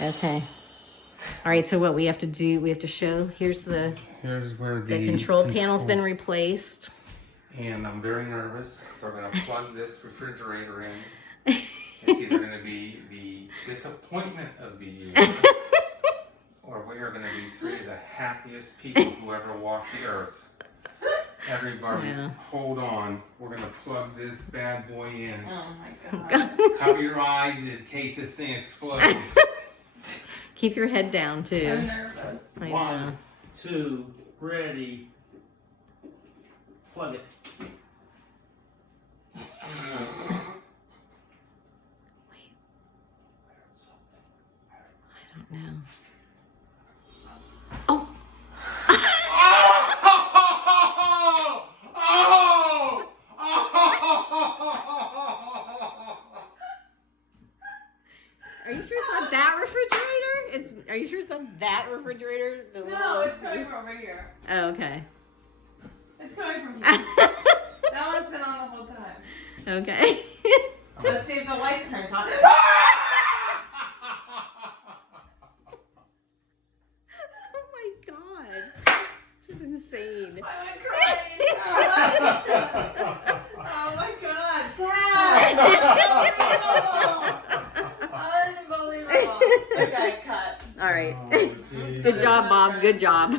Okay. All right, so what we have to do, we have to show, here's where the control panel's been replaced. And I'm very nervous. We're going to plug this refrigerator in. It's either going to be the disappointment of the year, or we are going to be three of the happiest people who ever walked the earth. Everybody, hold on. We're going to plug this bad boy in. Oh my God. Cover your eyes in case this thing explodes. Keep your head down, too. I'm nervous. I know. 1, 2, ready. Plug it. I don't know. Oh! Are you sure it's not that refrigerator? Are you sure it's not that refrigerator? No, it's coming from over here. Oh, okay. It's coming from here. That one's been on the whole time. Okay. Let's see if the light turns on. Oh my God. This is insane. I'm crying. Oh my God, Dad! Unbelievable. Unbelievable. Okay, cut. All right. Oh, geez. Good job, Bob. Good job.